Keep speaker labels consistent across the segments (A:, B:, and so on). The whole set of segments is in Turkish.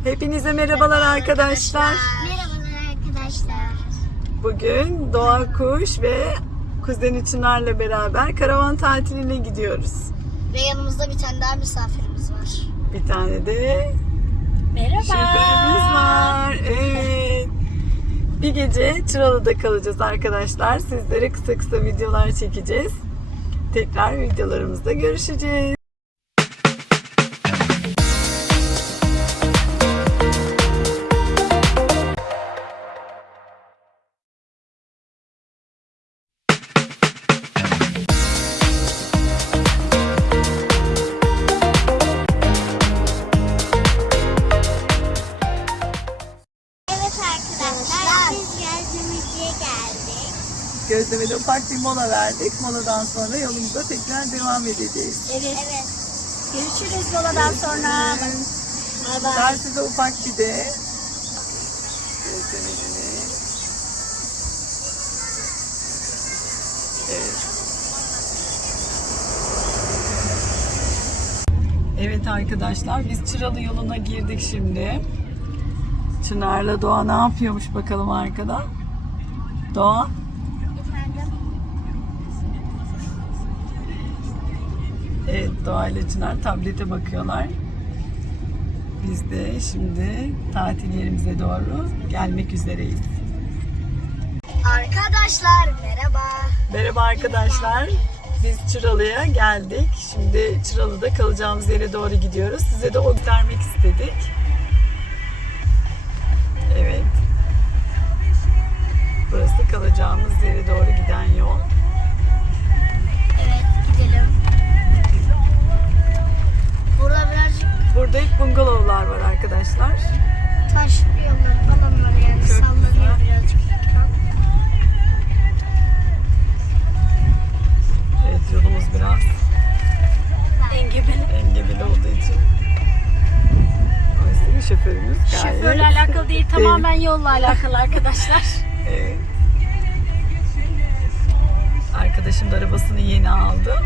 A: Hepinize merhabalar arkadaşlar.
B: Merhabalar arkadaşlar.
A: Bugün Doğa Kuş ve kuzeni Çınar'la beraber karavan tatiline gidiyoruz.
B: Ve yanımızda bir tane daha misafirimiz var.
A: Bir tane de
B: Merhaba.
A: şoförümüz var. Evet. Bir gece Çıralı'da kalacağız arkadaşlar. Sizlere kısa kısa videolar çekeceğiz. Tekrar videolarımızda görüşeceğiz.
B: Evet arkadaşlar biz gözlemeciye geldik.
A: Gözlemede ufak bir mola verdik. Moladan sonra yolumuza tekrar devam edeceğiz.
B: Evet. Görüşürüz moladan sonra. Bay bay.
A: Ben size ufak bir de gözlemecini. Evet. Evet arkadaşlar, biz Çıralı yoluna girdik şimdi. Çınar'la Doğa ne yapıyormuş bakalım arkada? Doğa?
B: Efendim?
A: Evet, Doğa ile Çınar tablete bakıyorlar. Biz de şimdi tatil yerimize doğru gelmek üzereyiz.
B: Arkadaşlar merhaba.
A: Merhaba arkadaşlar. Biz Çıralı'ya geldik. Şimdi Çıralı'da kalacağımız yere doğru gidiyoruz. Size de o göstermek istedik. Evet. Burası kalacağımız yere doğru giden yol.
B: Evet gidelim. Burada birazcık
A: Burada ilk bungalovlar var arkadaşlar.
B: taş yolları falan var yani
A: Çok
B: sallanıyor
A: güzel.
B: birazcık.
A: Evet, yolumuz biraz
B: Engebeli.
A: engebeli olduğu için. Oysa şoförümüz gayet...
C: Şoförle alakalı değil, tamamen yolla alakalı arkadaşlar.
A: Evet. Arkadaşım da arabasını yeni aldı.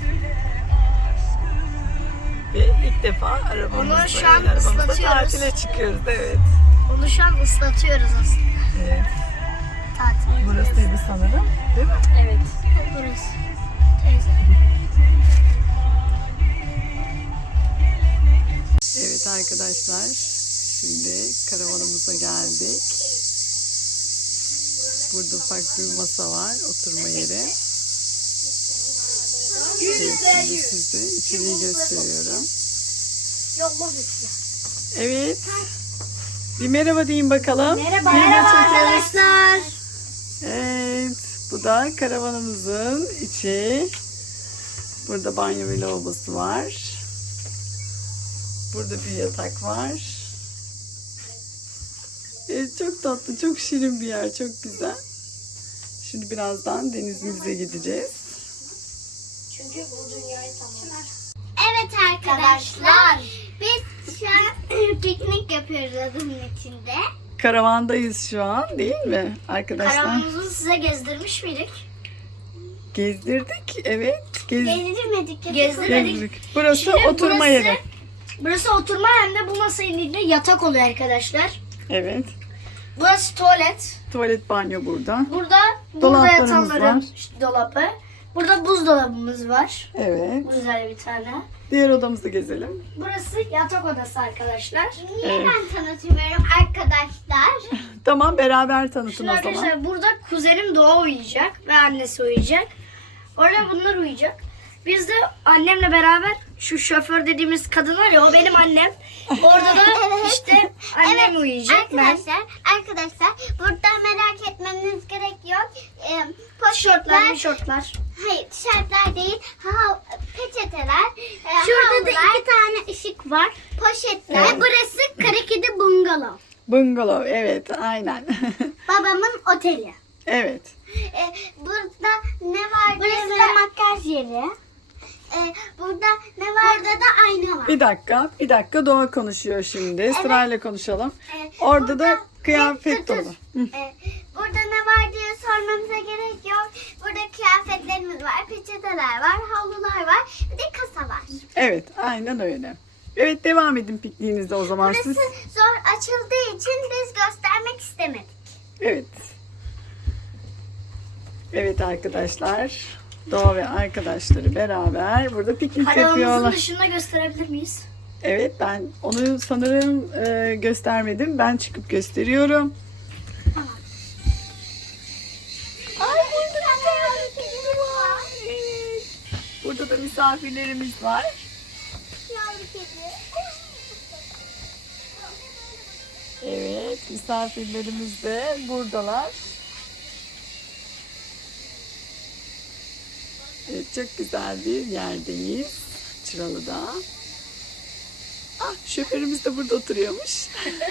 A: Ve ilk defa arabamızla,
B: Onu şu an
A: yeni arabamızla
B: ıslatıyoruz.
A: tatile çıkıyoruz. Evet.
B: Onu şu an ıslatıyoruz aslında.
A: Evet.
B: Tatil.
A: Burasıydı sanırım. Değil mi?
C: Evet.
B: Burası. Teyze.
A: Evet arkadaşlar. Şimdi karavanımıza geldik. Burada ufak bir masa var. Oturma yeri. Evet, şimdi size içeriği gösteriyorum. Evet. Bir merhaba deyin bakalım.
C: Merhaba.
A: Video
B: Merhaba
A: çekiyoruz.
B: arkadaşlar.
A: Evet. Bu da karavanımızın içi. Burada banyo ve lavabosu var. Burada bir yatak var. Evet, çok tatlı, çok şirin bir yer, çok güzel. Şimdi birazdan denizimize gideceğiz.
B: Çünkü bu dünyayı tamamlar. Evet arkadaşlar. Biz şu an piknik yapıyoruz adının içinde.
A: Karavandayız şu an, değil mi arkadaşlar?
B: Karavanımızı size gezdirmiş miydik?
A: Gezdirdik, evet.
B: Gezdirmedik. Gezdirmedik.
A: Gezdirdik. Burası
B: Şimdi
A: oturma
B: burası-
A: yeri.
B: Burası oturma hem de bu masanın içinde yatak oluyor arkadaşlar.
A: Evet.
B: Burası tuvalet.
A: Tuvalet, banyo burada.
B: Burada
A: Dolaplarımız
B: yatanların
A: var.
B: işte dolabı. Burada buzdolabımız var.
A: Evet.
B: Güzel bir tane.
A: Diğer odamızı gezelim.
B: Burası yatak odası arkadaşlar.
A: Evet.
B: Ben tanıtıyorum arkadaşlar.
A: Tamam, beraber tanıtın
B: Şimdi
A: o zaman.
B: arkadaşlar burada kuzenim Doğa uyuyacak ve annesi uyuyacak. Orada bunlar uyuyacak. Biz de annemle beraber şu şoför dediğimiz kadın var ya, o benim annem. Orada da işte annem uyuyacak.
D: Arkadaşlar burada merak etmeniz gerek yok.
B: Şortlar, şortlar.
D: Hayır, tişörtler değil. Peçeteler.
B: Şurada da
D: havlular, 2 tane ışık var. Poşetler.
A: Evet.
D: Burası Karakedi Bungalov.
A: Bungalov, evet, aynen.
D: Babamın oteli.
A: Evet.
D: Burada ne var? Burası da makyaj yeri. Burada ne var? Burada da ayna var.
A: Bir dakika, Doğa konuşuyor şimdi. Sırayla konuşalım. Orada da
D: burada-
A: kıyafet
D: dur, dur.
A: dolu. Hı.
D: Burada ne var diye sormamıza gerek yok. Burada kıyafetlerimiz var, peçeteler var, havlular var, bir de kasa var.
A: Evet, aynen öyle. Evet, devam edin pikniğinizde o zaman siz.
D: Burası zor açıldığı için biz göstermek istemedik.
A: Evet. Evet arkadaşlar. Doğa ve arkadaşları beraber burada piknik
B: Arabamızın
A: yapıyorlar.
B: dışında gösterebilir miyiz?
A: Evet, ben onu sanırım göstermedim. Ben çıkıp gösteriyorum. Ay, burada bir tane kedi var. Evet. Burada da misafirlerimiz var.
D: Yavru kedi.
A: Evet, misafirlerimiz de buradalar. Evet, çok güzel bir yerdeyiz. Çıralı'da. Ah, şoförümüz de burada oturuyormuş.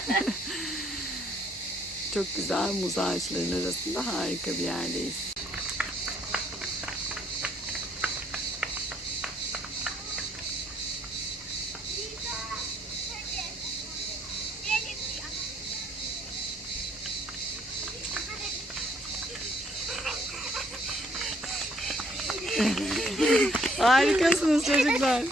A: Çok güzel muz ağaçlarının arasında harika bir yerdeyiz. Harikasınız çocuklar.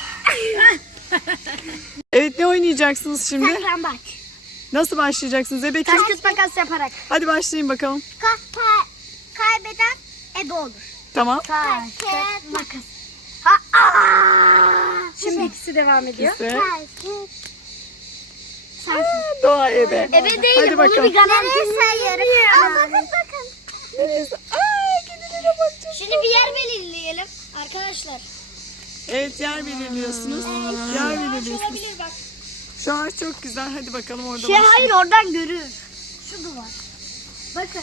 A: Evet, ne oynayacaksınız şimdi?
B: Saklambaç.
A: Nasıl başlayacaksınız Ebekim?
B: Taş kağıt makas yaparak.
A: Hadi başlayın bakalım.
D: Kaybeden ebe olur.
A: Tamam.
B: Taş
D: Kağıt,
B: makas. Şimdi ikisi devam ediyor.
A: İşte.
D: Sensin.
A: Doğa ebe.
B: Ebe değilim.
A: Hadi
B: Onu
A: bakalım.
B: bir garanti.
D: Nereye sayıyorum? Ama bakın.
A: Neresi? Aa, kedilere bak çok.
B: Şimdi bir yer belirleyelim arkadaşlar.
A: Evet, yer belirliyorsunuz. Yer belirliyorsunuz.
B: Olabilir bak.
A: Şu ağaç çok güzel. Hadi bakalım orada
B: Şey
A: başlayalım.
B: hayır oradan görür. Şu duvar. Bakın.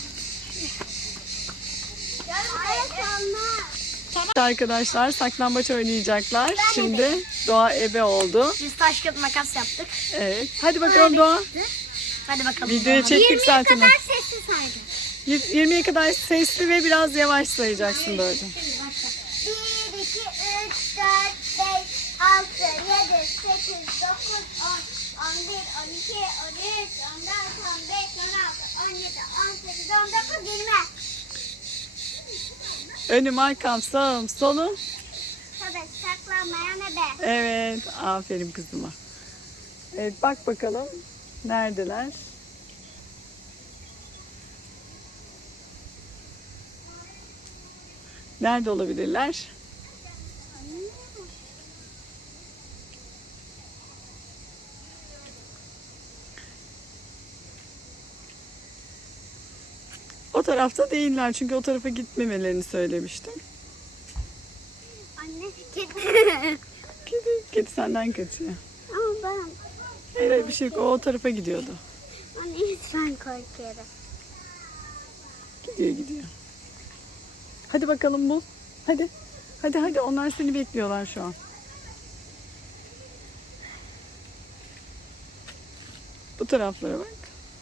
A: Arkadaşlar saklambaç oynayacaklar. Şimdi Doğa ebe oldu.
B: Biz taş kağıt makas yaptık.
A: Evet. Hadi bakalım Doğa.
B: Hadi bakalım.
A: Videoya çektik zaten.
D: kadar sessiz saydım.
A: 20'ye kadar sesli ve biraz yavaş sayacaksın Doğacığım.
D: 1, 2, 3, 4, 5, 6, 7, 8, 9, 10, 11, 12, 13, 14, 15, 16, 17, 18, 19, 20.
A: Önüm, arkam, sağım, solum.
D: Tabii saklanmayan ebe.
A: Evet. Aferin kızıma. Evet, bak bakalım. Neredeler? Nerede olabilirler? O tarafta değiller çünkü o tarafa gitmemelerini söylemiştim.
D: Anne kedi.
A: Kedi senden kaçıyor.
D: Ama ben.
A: Hayır, hayır, bir şey yok. O tarafa gidiyordu.
D: Anne lütfen korkuyorum.
A: Gidiyor. Hadi bakalım bul. Hadi. Hadi onlar seni bekliyorlar şu an. Bu taraflara bak.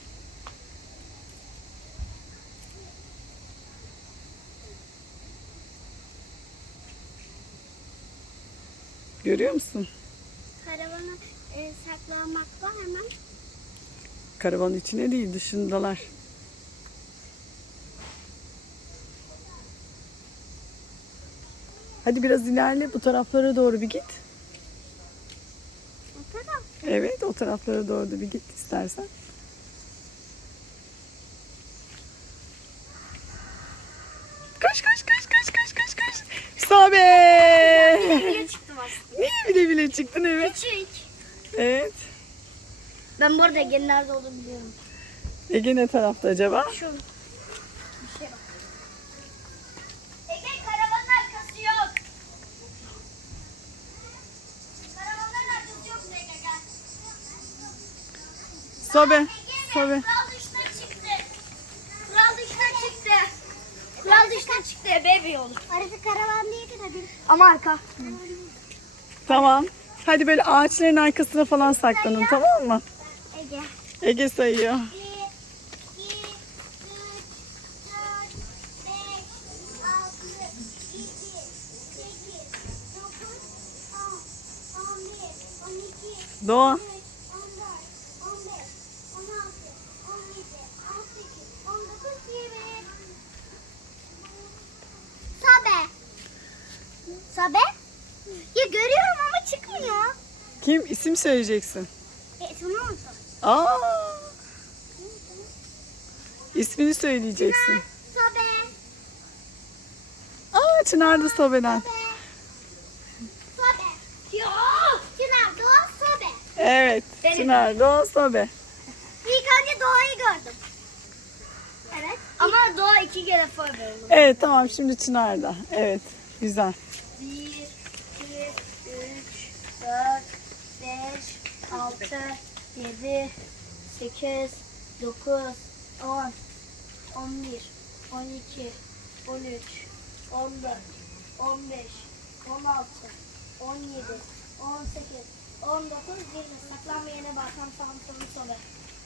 A: Görüyor musun?
D: Karavana saklamak var ama.
A: Karavanın içine değil, dışındalar. Hadi biraz ilerle, bu taraflara doğru bir git.
D: O taraf.
A: Evet, o taraflara doğru da bir git istersen. Koş. Sobe!
B: Niye çıktım aslında?
A: Niye bile çıktın, evet.
B: Küçük.
A: Evet.
B: Ben bu arada Ege'nin nerede olduğunu biliyorum.
A: Ege ne tarafta acaba?
B: Şu. Ege karavanın arkası yok. Karavanın arkası yok Ege gel.
A: Sobe.
B: Kural dışına çıktı. Kural dışına çıktı. Bebeği olur.
D: Orası karavan değil ki tabii.
B: Ama arka.
A: Tamam. Hadi böyle ağaçların arkasına falan saklanın, tamam mı?
D: Ege.
A: Ege sayıyor.
D: 1, 2, 3, 4, 5, 6, 7, 8, 9, 10, 11, 12,
A: Doğa.
D: 13, 14, 15, 16, 17, 18, 19, 20. Sabe. Ya görüyorum ama çıkmıyor.
A: Kim? İsim söyleyeceksin.
D: İsmini unuttum.
A: Aa! İsmini söyleyeceksin.
D: Sobe.
A: Aa, Çınar da Sobe'den.
D: Sobe. Yo. Çınar Doğa Sobe.
A: Evet.
B: Benim.
A: Çınar da Sobe.
D: İlk önce Doğa'yı gördüm. Evet.
B: Ama Doğa 2 kere Sobe oldu.
A: Evet tamam, şimdi Çınar'da. Evet. Güzel.
B: 1, 2, 3, 4, 5, 6, 7, 8, 9, 10, 11, 12, 13, 14, 15, 16, 17, 18, 19, 20. Saklanma yerine bakan Samsun'un sobe.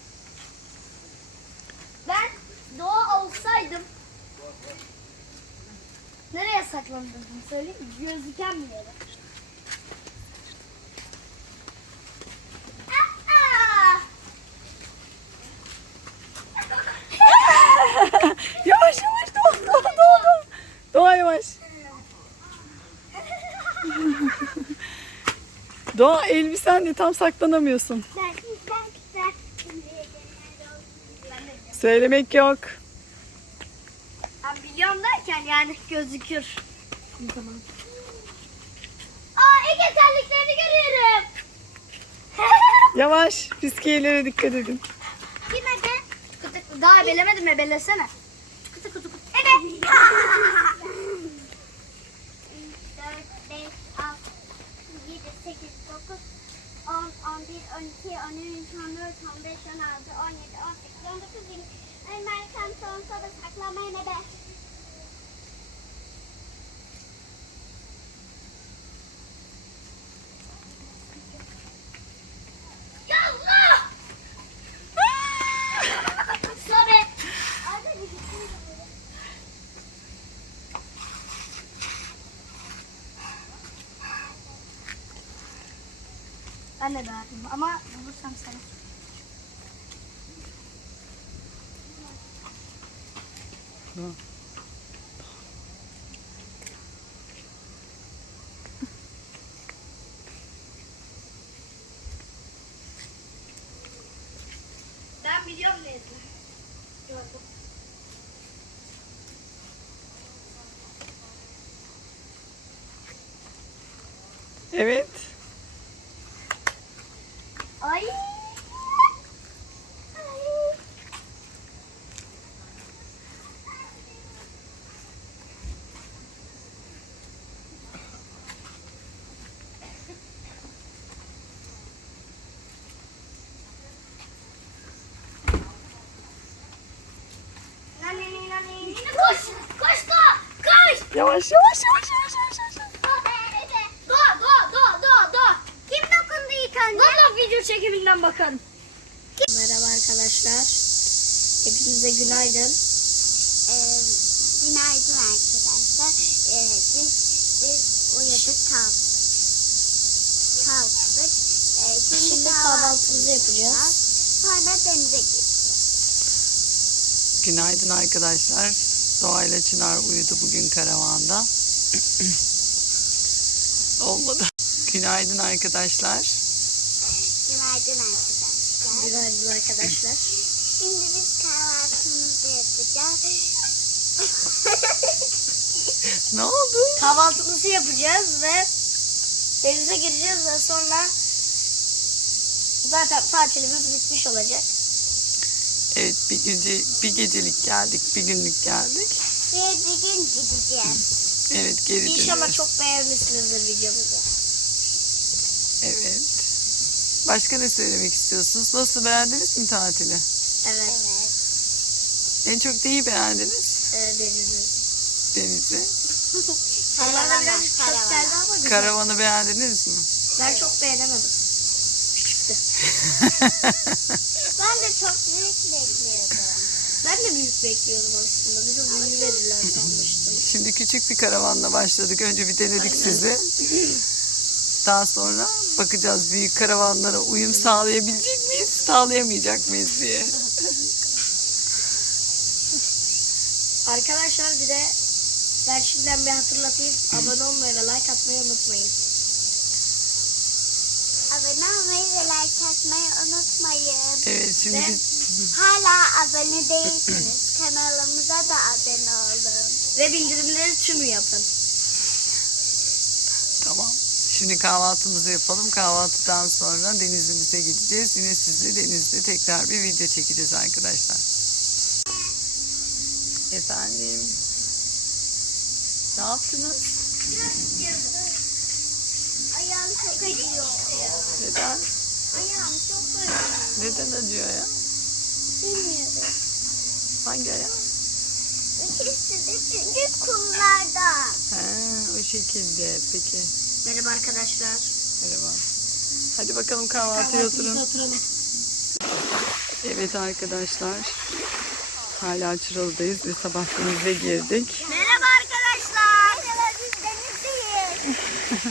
B: Ben Doğa olsaydım nereye saklanırdım söyleyeyim mi? Gözüken bir yere.
D: Aa.
A: Yavaş yavaş, Doğa. Doğa yavaş. Doğa, elbisen de tam saklanamıyorsun.
D: Ben.
A: Söylemek yok.
B: Ben biliyorum derken yani gözükür. Tamam.
D: Aa, Ege terliklerini görüyorum.
A: Yavaş, fiskiyelere dikkat edin.
D: Kime de?
B: Daha ebelemedim, ebelesene.
D: Evet. 4, 5, 6, 7, 8, 9, 10, 11, 12, 13, 14, 15, 16, 17, 18, 19, 20. Amerikan son soda saklamayın ebe. Yallah! Sobe.
B: Ben de dağıtım ama bulursam sana. Ben biliyorum neydi. Gördüm.
A: Evet.
D: Ay. Koş! Koş Doğa! Koş!
A: Yavaş yavaş.
D: Doğa! Kim dokundu ilk önce?
B: Valla video çekiminden bakın. Merhaba arkadaşlar. Hepinize günaydın.
D: Günaydın arkadaşlar. Biz uyuduk kalktık.
B: Şimdi kahvaltımızı yapacağız.
D: Sonra denize gittik.
A: Günaydın arkadaşlar. Doğa ile Çınar uyudu bugün karavanda. Olmadı. Günaydın arkadaşlar.
D: Günaydın arkadaşlar.
B: Günaydın arkadaşlar.
D: Şimdi biz kahvaltımızı yapacağız.
A: Ne oldu?
B: Kahvaltımızı yapacağız ve denize gireceğiz ve sonra zaten tatilimiz bitmiş olacak.
A: Evet, bir gecelik geldik, bir günlük geldik.
D: Ve bir gün gideceğiz.
A: Evet, geri dönüyoruz.
B: İnşallah çok beğenmişsinizdir videomuzu.
A: Evet. Başka ne söylemek istiyorsunuz? Nasıl, beğendiniz mi tatili?
B: Evet.
A: En çok neyi beğendiniz?
B: Denizi.
A: Denizi.
B: Bana birazcık çok geldi ama güzel.
A: Karavanı beğendiniz mi?
B: Ben çok beğenemedim. Küçüktü.
D: Ben de çok büyük bekliyordum.
B: Ben de büyük bekliyordum aslında. Bir de büyüğü verirler sanmıştım.
A: Şimdi küçük bir karavanla başladık. Önce bir denedik sizi. Daha sonra bakacağız büyük karavanlara uyum sağlayabilecek miyiz, sağlayamayacak mıyız diye.
B: Arkadaşlar bir de ben şimdiden bir hatırlatayım. Abone olmayı ve like atmayı unutmayın.
D: Abone etmeyi unutmayın.
A: Evet şimdi
B: Ve-
A: biz
D: Hala abone değilsiniz. Kanalımıza da abone olun.
B: Ve bildirimleri tümü yapın.
A: tamam. Şimdi kahvaltımızı yapalım. Kahvaltıdan sonra denizimize gideceğiz. Yine sizle denizde tekrar bir video çekeceğiz arkadaşlar. Efendim. Ne yaptınız?
D: Ayağım çok acıyor.
A: Neden?
D: Ayağım çok acıyor.
A: Neden acıyor ya?
D: Bilmiyorum.
A: Hangi ayağı?
D: İkisi de çünkü kumlarda.
A: He, o şekilde. Peki.
B: Merhaba arkadaşlar.
A: Merhaba. Hadi bakalım kahvaltıya oturun.
C: Oturalım.
A: Evet arkadaşlar. Hala Çıralı'dayız ve sabah denize girdik.
D: Merhaba arkadaşlar. Merhaba biz denizdeyiz.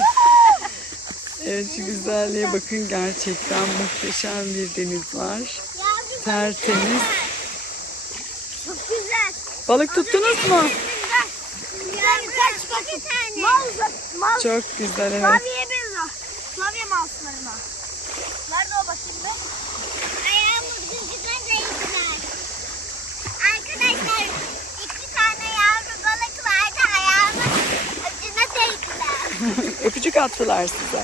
A: Evet şu güzelliğe bakın, gerçekten muhteşem bir deniz var.
D: Yavrum,
A: Tertemiz.
D: çok güzel.
A: Balık tuttunuz mu?
D: Yani kaç bir tane. Mal.
A: Çok güzel, evet.
D: Klavye benziyor. Klavye mouse'larına. Nerede o bakayım be? Ayağımız gözüken zeytinler. Arkadaşlar 2 tane yavru balık vardı. Ayağımın ucuna değdiler.
A: Öpücük attılar size.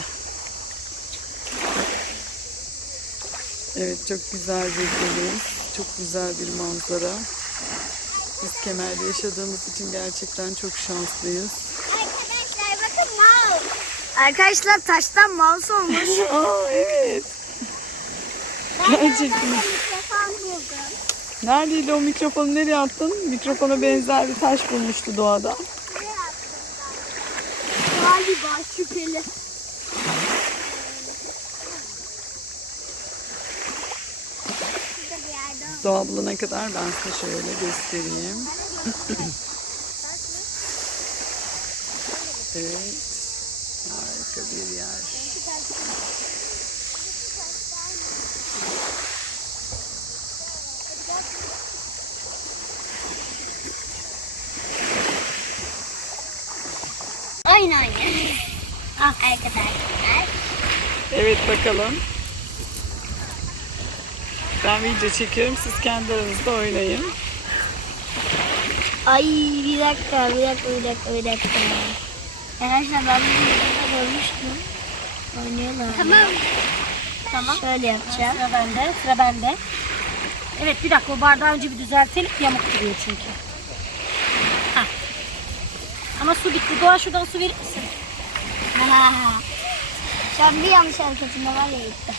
A: Evet çok güzel bir deniz. Çok güzel bir manzara. Biz Kemer'de yaşadığımız için gerçekten çok şanslıyız.
D: Arkadaşlar bakın mouse.
B: Arkadaşlar taştan mouse olmuş.
A: Aa evet. Gerçekten.
D: Mikrofon buldum.
A: Neredeydi o mikrofonu, nereye attın? Mikrofona benzer bir taş bulmuştu doğada.
D: Galiba şüpheli. Şurada bir yerde oldu.
A: Doğa bulana kadar ben size şöyle göstereyim. Evet. Harika bir yer.
D: Oyun oynuyoruz. Arkadaşlar.
A: Evet bakalım. Ben video çekiyorum. Siz kendi aranızda oynayın.
B: Ay bir dakika. Arkadaşlar ben bunu videoda görmüştüm. Oynuyorlar.
D: Tamam.
B: Şöyle yapacağım.
C: Sıra bende. Evet bir dakika, o bardağı önce bir düzeltelim. Yamuk duruyor çünkü. Hah. Ama su bitti. Doğa şuradan su verir misin?
B: Şu an bir yanlış hareketimde var ya gitti.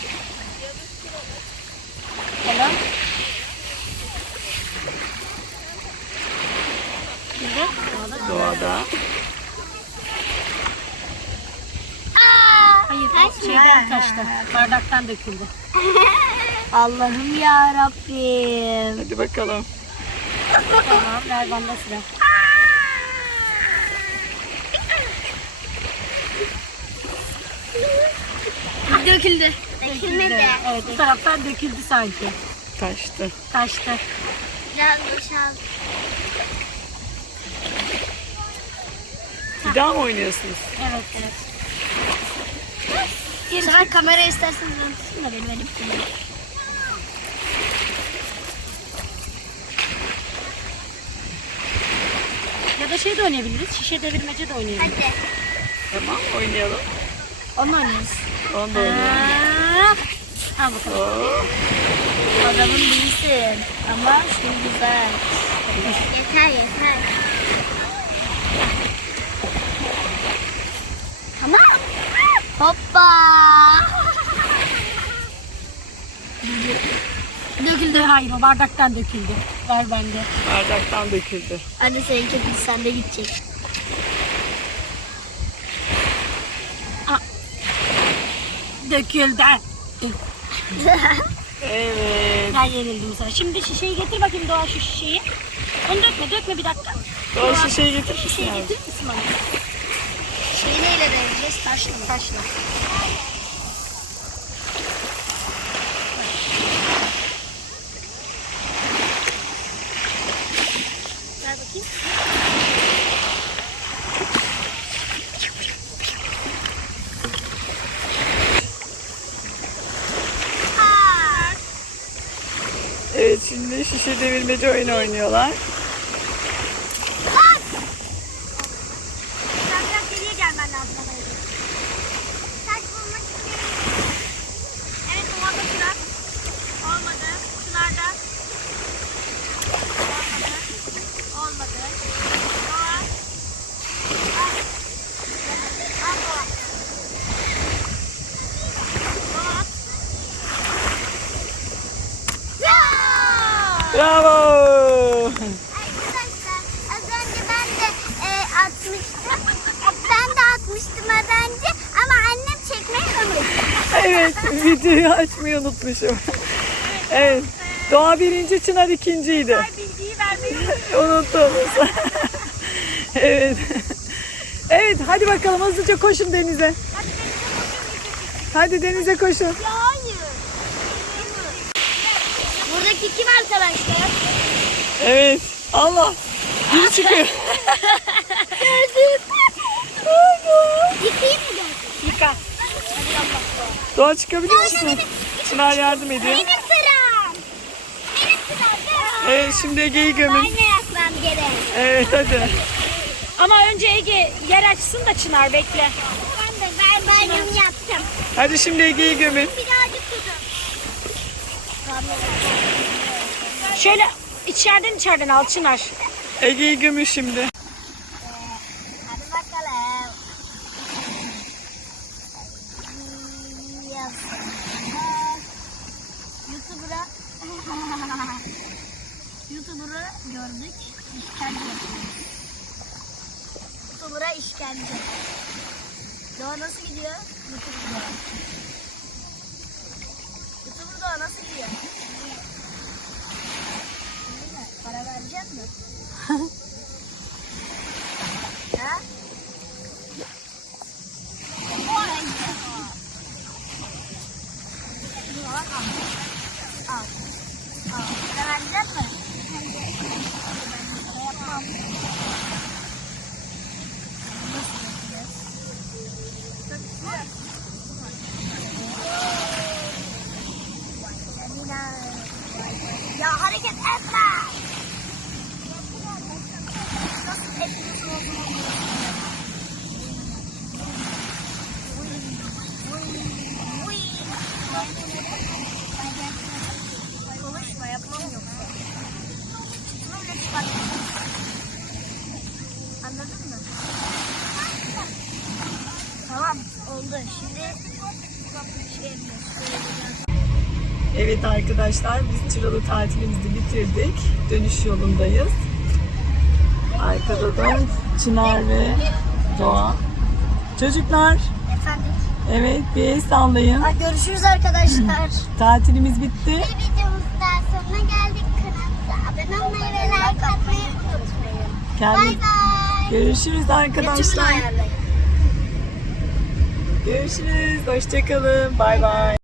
C: Helal. Şimdi
A: Doğada.
C: hayır, şeyden taştı. Bardaktan döküldü.
B: Allah'ım ya Rabbim.
A: Hadi bakalım.
C: Tamam, ver bana sıra.
B: Döküldü.
D: Dökülmedi.
C: Evet, bu taraftan döküldü sanki.
A: Taştı.
C: Taştı.
D: Biraz boşaldı.
A: Bir daha mı oynuyorsunuz?
C: Evet.
B: Bu sefer kamera isterseniz ben tutayım da benim elim tutayım.
C: Ya da şey de oynayabiliriz. Şişe devirmece de oynayabiliriz.
D: Hadi.
A: Tamam oynayalım.
C: Onu oynuyoruz.
A: Onu da oynayalım.
C: Al bakalım.
A: Oo,
B: Adamın değilsin. Ama şu güzel.
D: Yeter.
B: Tamam. Hoppa.
C: Döküldü. Hayır, o bardaktan döküldü. Ver bende.
A: bardaktan döküldü.
B: Anne seninki değil, sende gidecek.
C: Döküldü.
A: Evet.
C: Ben yenildim sana. Şimdi şişeyi getir bakayım Doğa, şu şişeyi. Onu dökme bir dakika.
A: Doğru şişeyi getirir misin
C: Şişeyi
A: yavrum?
C: getirir misin bana?
B: Şeyi neyle deneyeceğiz? Taşla mı?
C: Taşla.
B: Ver bakayım.
A: Evet, şimdi şişe devirmeci oyunu oynuyorlar.
C: Sen biraz geriye gelmen lazım ama Ege.
D: Taş bulmak için.
C: Evet, Doğa'da Çınar. Olmadı. Çınar'da. Olmadı. Olmadı. Doğa. Al Doğa. Doğa at.
A: Bravo!
D: Arkadaşlar az önce ben de atmıştım. Ben de atmıştım az önce ama annem çekmeyi unuttu.
A: Evet, videoyu açmayı unutmuşum. Evet, Doğa birinci, Çınar ikinciydi.
C: Bilgiyi vermeyi
A: Unuttunuz. Evet. Evet, hadi bakalım hızlıca koşun denize. Hadi denize koşun.
D: Hayır.
B: Buradaki kim arkadaşlar?
A: Evet. Allah. Biri çıkıyor.
D: Yıkayayım mı gördün?
C: yıka.
A: Doğa çıkabilir misin? Çınar yardım ediyor.
D: Benim sıram. Benim sıram.
A: Evet, şimdi Ege'yi gömün.
D: Ben de yapmam gerek.
A: Evet, hadi.
C: Ama önce Ege yer açsın da Çınar bekle.
D: Ben banyomu yaptım.
A: Hadi şimdi Ege'yi gömün.
D: Birazcık tutun.
C: Şöyle içeriden al Çınar.
A: Ege'yi gömün şimdi.
D: Hadi bakalım. YouTuber'ı gördük. İşkence. YouTuber'a işkence. Doğa nasıl gidiyor? YouTuber Doğa nasıl gidiyor? Para verecek mi? Ha? Para verecek mi? Yapmam. Ya hareket etme. Nasıl tepkisin olduğunu konuşma, yapmam yoksa. Böyle çıkart. Anladın mı? Tamam, oldu. Şimdi şey yapıyoruz.
A: Evet arkadaşlar, biz Çıralı tatilimizi bitirdik. Dönüş yolundayız. Arkada da Çınar ve Doğa. Çocuklar,
B: Efendim.
A: evet bir el sallayın.
B: Görüşürüz arkadaşlar.
A: Tatilimiz bitti.
D: Bir videomuzdan sonuna geldik. Kanalımıza abone olmayı ve like atmayı unutmayın. Bay
A: Kendinize
D: bay.
A: görüşürüz arkadaşlar.
B: ayarlayın.
A: Görüşürüz. Hoşçakalın. Bay bay.